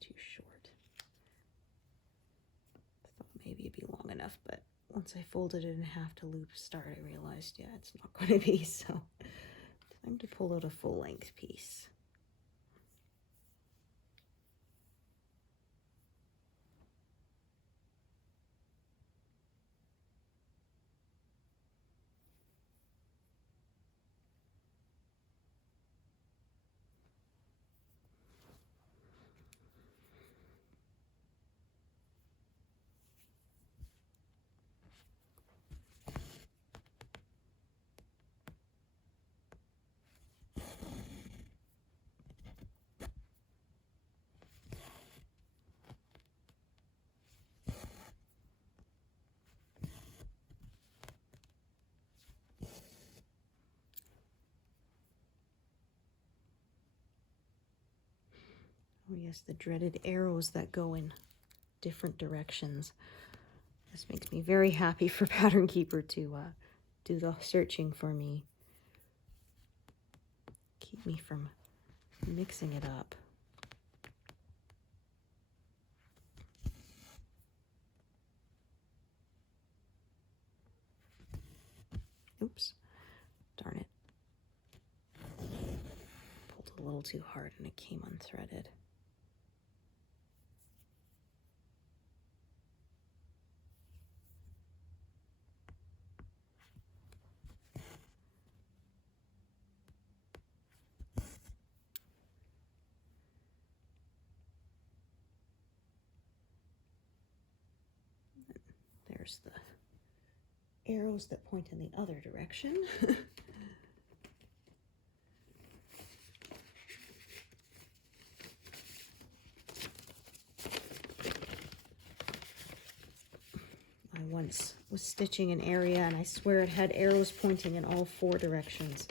Too short. I thought maybe it'd be long enough, but once I folded it in half to loop start, I realized, yeah, it's not going to be, so time to pull out a full-length piece. Oh yes, the dreaded arrows that go in different directions. This makes me very happy for Pattern Keeper to do the searching for me. Keep me from mixing it up. Oops, darn it. Pulled a little too hard and it came unthreaded. There's the arrows that point in the other direction. I once was stitching an area and I swear it had arrows pointing in all 4 directions.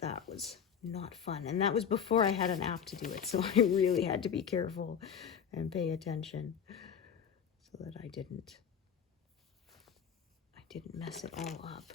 That was not fun. And that was before I had an app to do it, so I really had to be careful and pay attention so that I didn't mess it all up.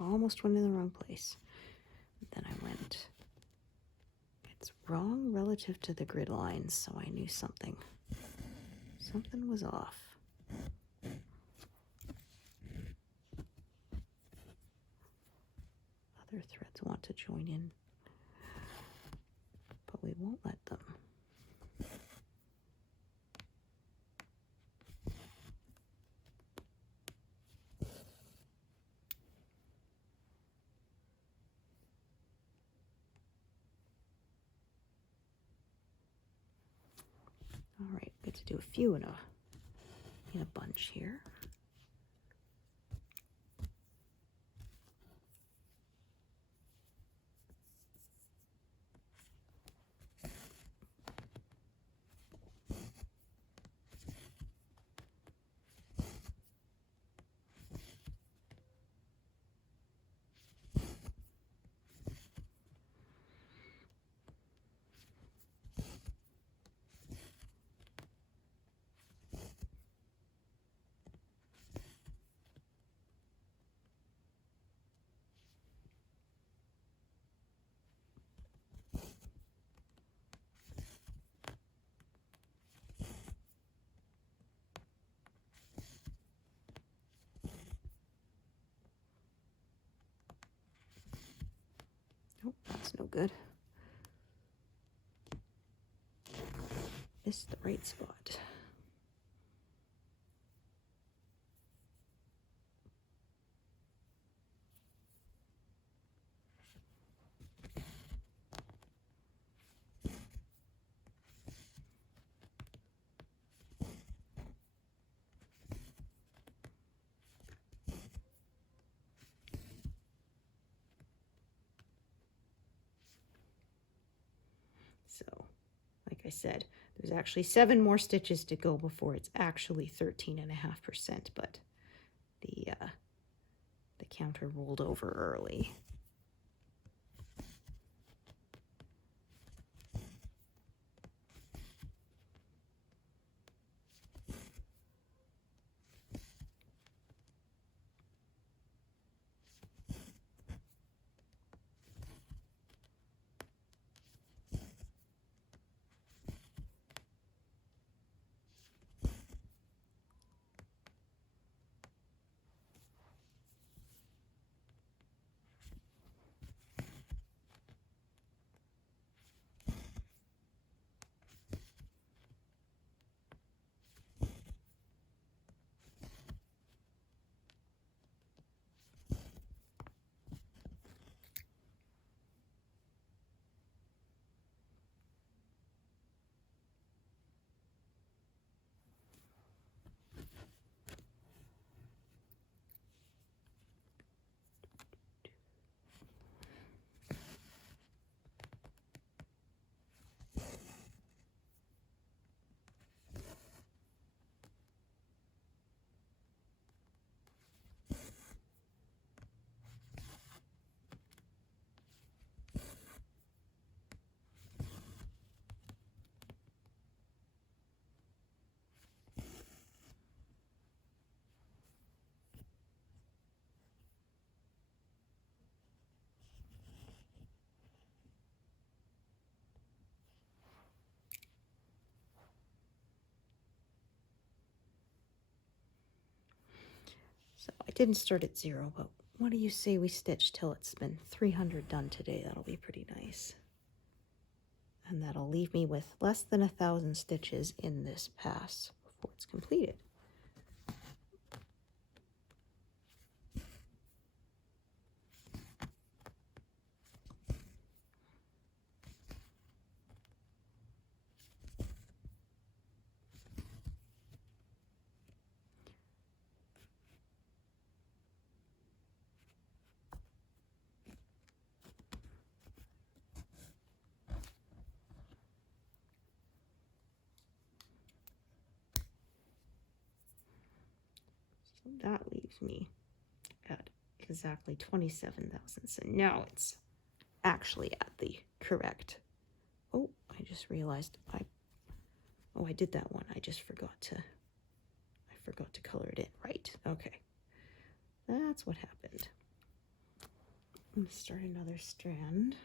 almost went in the wrong place. Then I went, it's wrong relative to the grid lines, so I knew something was off. Other threads want to join in, but we won't let them. All right, we get to do a few in a bunch here. Nope, that's no good. Missed the right spot. So, like I said, there's actually 7 more stitches to go before it's actually 13.5%, but the counter rolled over early. So I didn't start at 0, but what do you say we stitch till it's been 300 done today? That'll be pretty nice. And that'll leave me with less than 1,000 stitches in this pass before it's completed. So that leaves me at exactly 27,000. So now it's actually at the correct. Oh, I just realized I did that one. I forgot to color it in. Right. Okay. That's what happened. I'm gonna start another strand.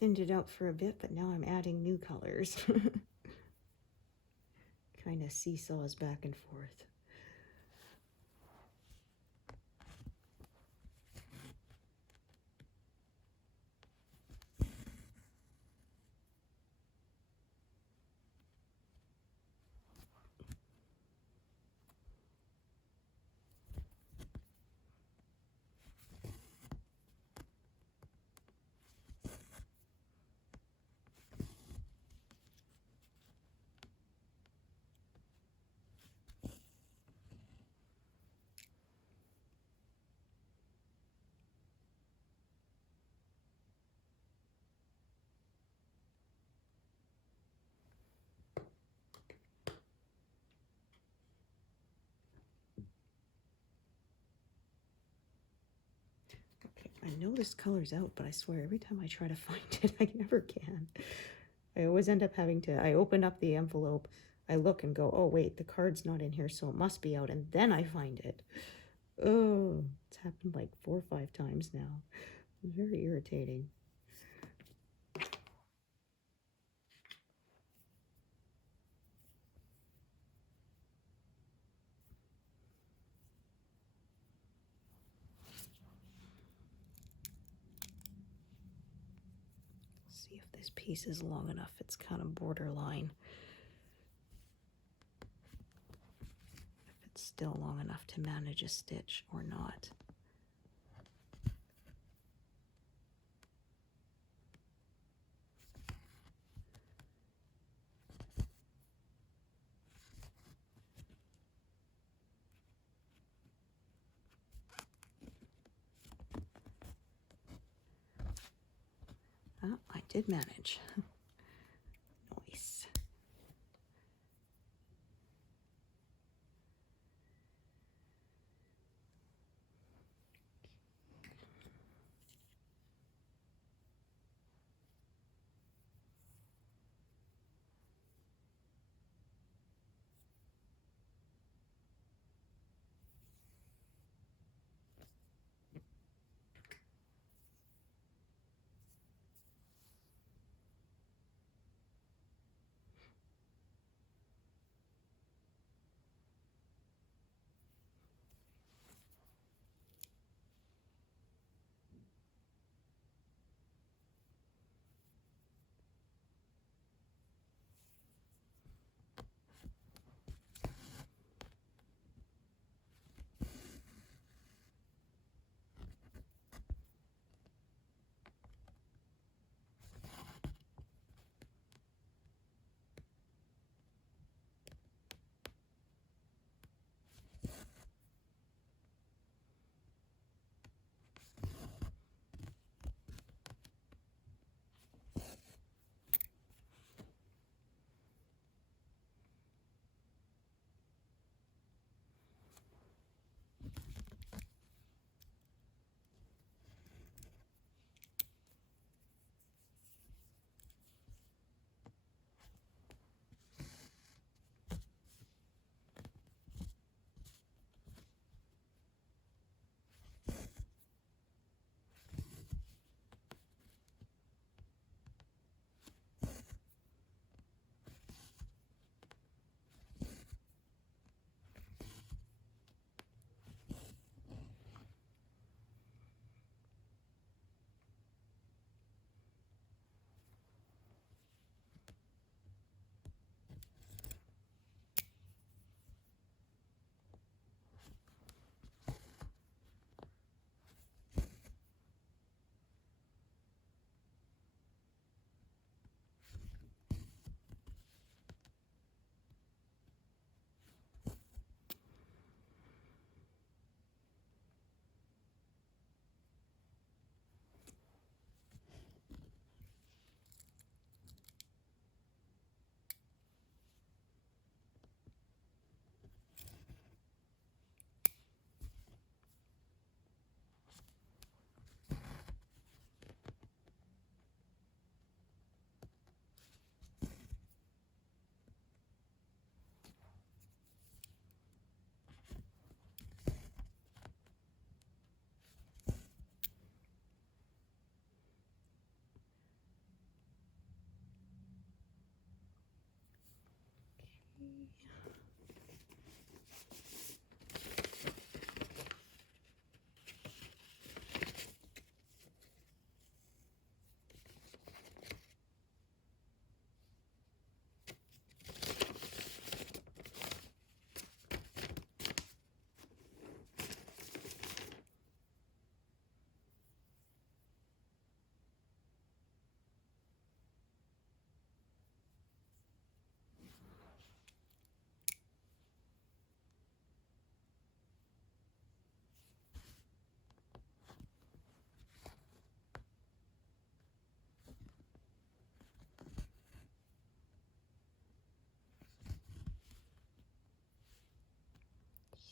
Thinned it out for a bit, but now I'm adding new colors. Kind of seesaws back and forth. I know this color's out, but I swear every time I try to find it, I never can. I always end up having to, I open up the envelope, I look and go, oh wait, the card's not in here, so it must be out, and then I find it. Oh, it's happened like 4 or 5 times now. Very irritating. See if this piece is long enough. It's kind of borderline. If it's still long enough to manage a stitch or not. Oh, I did manage. Nice.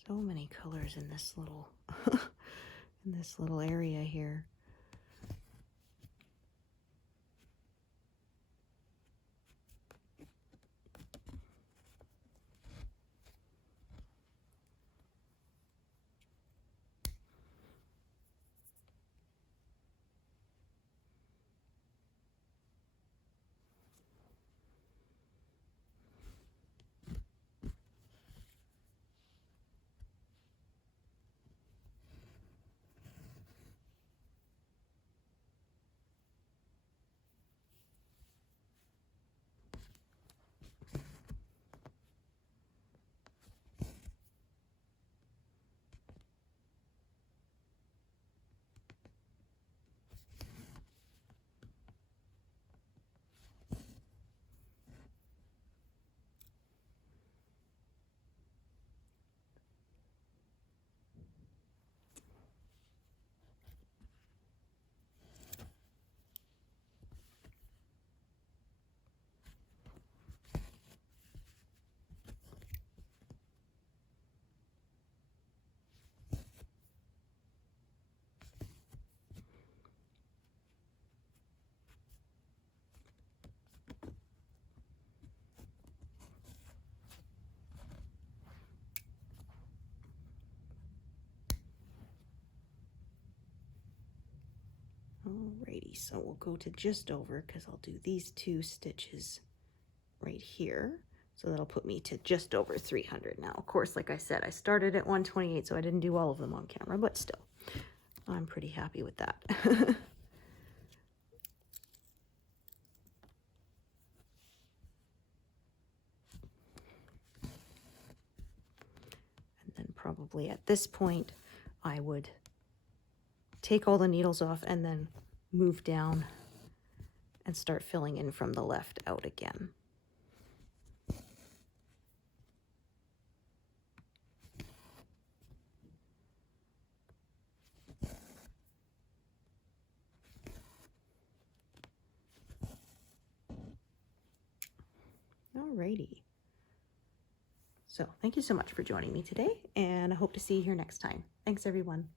So many colors in this little in this little area here. Alrighty, so we'll go to just over because I'll do these 2 stitches right here. So that'll put me to just over 300 now. Of course, like I said, I started at 128, so I didn't do all of them on camera, but still, I'm pretty happy with that. And then probably at this point, I would take all the needles off and then move down and start filling in from the left out again. Alrighty. So thank you so much for joining me today, and I hope to see you here next time. Thanks, everyone.